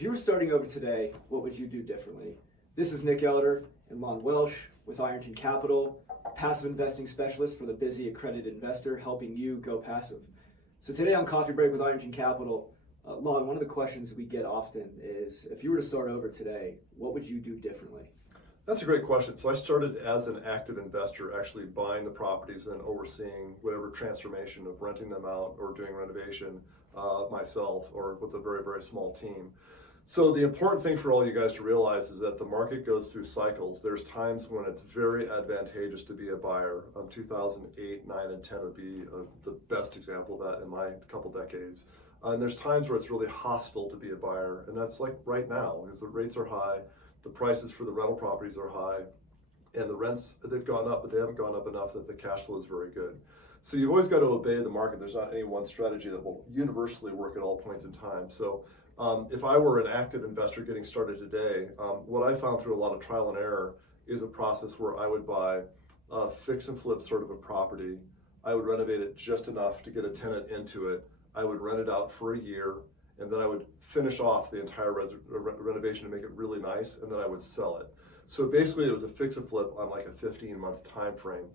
If you were starting over today, what would you do differently? This is Nick Elder and Lon Welsh with Ironton Capital, passive investing specialist for the busy accredited investor, helping you go passive. So today on Coffee Break with Ironton Capital, Lon, one of the questions we get often is, if you were to start over today, what would you do differently? That's a great question. So I started as an active investor, actually buying the properties and overseeing whatever transformation of renting them out or doing renovation myself or with a very, very small team. So the important thing for all you guys to realize is that the market goes through cycles. There's times when it's very advantageous to be a buyer. 2008, 9, and 10 would be the best example of that in my couple decades. And there's times where it's really hostile to be a buyer, and that's like right now because the rates are high, the prices for the rental properties are high, and the rents, they've gone up, but they haven't gone up enough that the cash flow is very good. So you've always got to obey the market. There's not any one strategy that will universally work at all points in time. So if I were an active investor getting started today, what I found through a lot of trial and error is a process where I would buy a fix and flip sort of a property. I would renovate it just enough to get a tenant into it. I would rent it out for a year, and then I would finish off the entire renovation to make it really nice, and then I would sell it. So basically it was a fix and flip on like a 15-month time frame.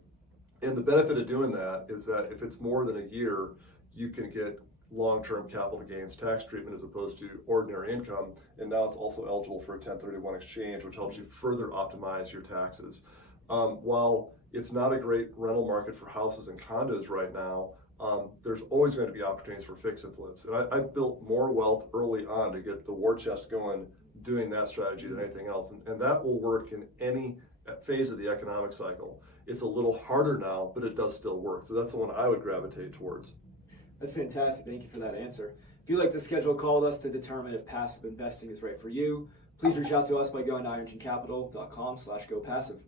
And the benefit of doing that is that if it's more than a year, you can get long-term capital gains tax treatment as opposed to ordinary income, and now it's also eligible for a 1031 exchange, which helps you further optimize your taxes. While it's not a great rental market for houses and condos right now, there's always going to be opportunities for fix and flips. And I built more wealth early on to get the war chest going doing that strategy than anything else. And that will work in any phase of the economic cycle. It's a little harder now, but it does still work. So that's the one I would gravitate towards. That's fantastic. Thank you for that answer. If you'd like to schedule a call with us to determine if passive investing is right for you, please reach out to us by going to irontoncapital.com/gopassive.